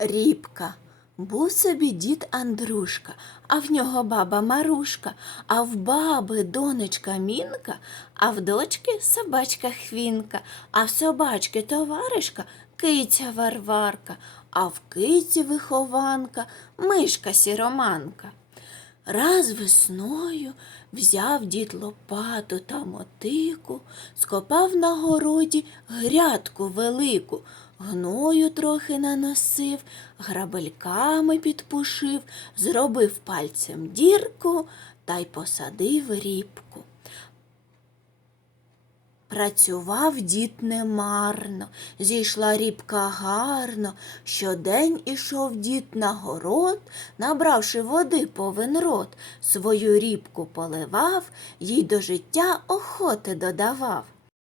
Рібка. Був собі дід Андрушка, а в нього баба Марушка, а в баби донечка Мінка, а в дочки собачка Хвінка, а в собачки товаришка киця Варварка, а в киці вихованка мишка сіроманка. Раз весною взяв дід лопату та мотику, скопав на городі грядку велику, гною трохи наносив, грабельками підпушив, зробив пальцем дірку та й посадив рібку. Працював дід немарно, зійшла рібка гарно. Щодень ішов дід на город, набравши води повен рот, свою рібку поливав, їй до життя охоти додавав.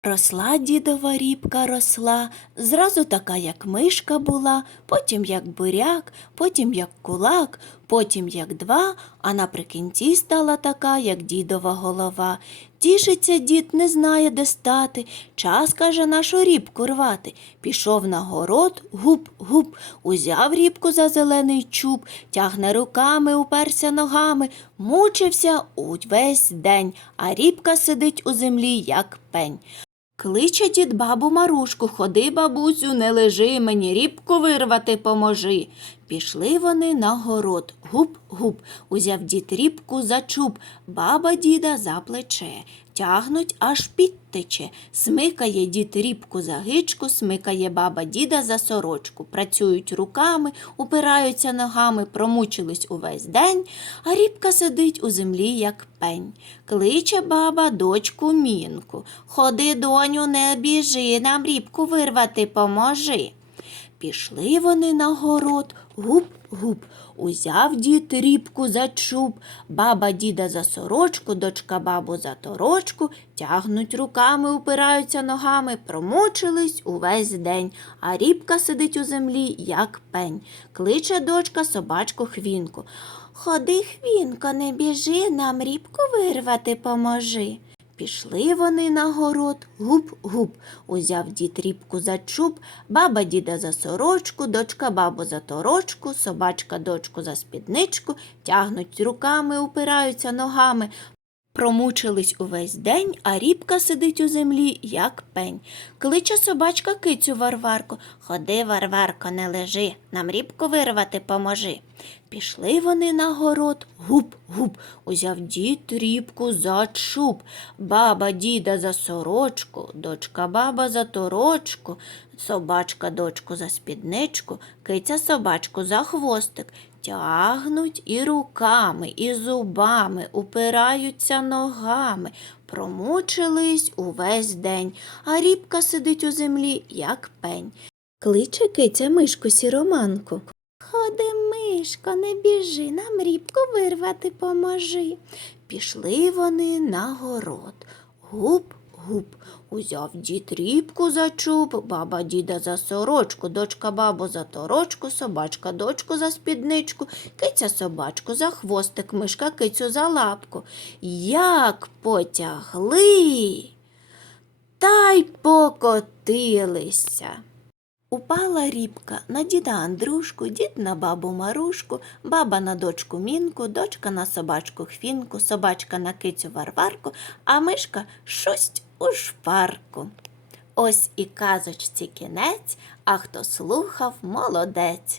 Росла дідова рібка росла, зразу така, як мишка була, потім як буряк, потім як кулак, потім як два, а наприкінці стала така, як дідова голова. Тішиться дід, не знає, де стати. Час, каже, нашу рібку рвати. Пішов на город, гуп-гуп, узяв рібку за зелений чуб, тягне руками, уперся ногами, мучився увесь день, а рібка сидить у землі, як пень. Кличе дід бабу Марушку, ходи, бабусю, не лежи, мені рібку вирвати поможи. Пішли вони на город, гуп-гуп, узяв дід рібку за чуб, баба діда за плече. Тягнуть, аж підтече. Смикає дід рібку за гичку, смикає баба діда за сорочку. Працюють руками, упираються ногами, промучились увесь день, а рібка сидить у землі, як пень. Кличе баба дочку мінку. Ходи, доню, не біжи, нам рібку вирвати поможи. Пішли вони на город, гуп-гуп. Узяв дід рібку за чуб, баба діда за сорочку, дочка бабу за торочку, тягнуть руками, упираються ногами, промучились увесь день, а рібка сидить у землі, як пень. Кличе дочка собачку хвінку. Ходи, хвінко, не біжи, нам рібку вирвати поможи. Пішли вони на город, гуп-гуп. Узяв дід рібку за чуб, баба діда за сорочку, дочка бабу за торочку, собачка дочку за спідничку, тягнуть руками, упираються ногами. Промучились увесь день, а рібка сидить у землі, як пень. Кличе собачка кицю Варварку. Ходи, Варварко, не лежи, нам рібку вирвати поможи. Пішли вони на город, гуп-гуп, узяв дід рібку за чуб, баба діда за сорочку, дочка баба за торочку, собачка дочку за спідничку, киця собачку за хвостик. Тягнуть і руками, і зубами, упираються ногами, промучились увесь день, а рібка сидить у землі, як пень. Кличе киця мишку сіроманку. Ходи, мишко, не біжи, нам рібку вирвати поможи. Пішли вони на город. Гуп-гуп. Узяв дід рібку за чуб, баба діда за сорочку, дочка бабу за торочку, собачка дочку за спідничку, киця собачку за хвостик, мишка кицю за лапку. Як потягли, та й покотилися. Упала рібка на діда Андрушку, дід на бабу Марушку, баба на дочку Мінку, дочка на собачку Хвінку, собачка на кицю Варварку, а мишка шусть у шпарку. Ось і казочці кінець, а хто слухав, молодець.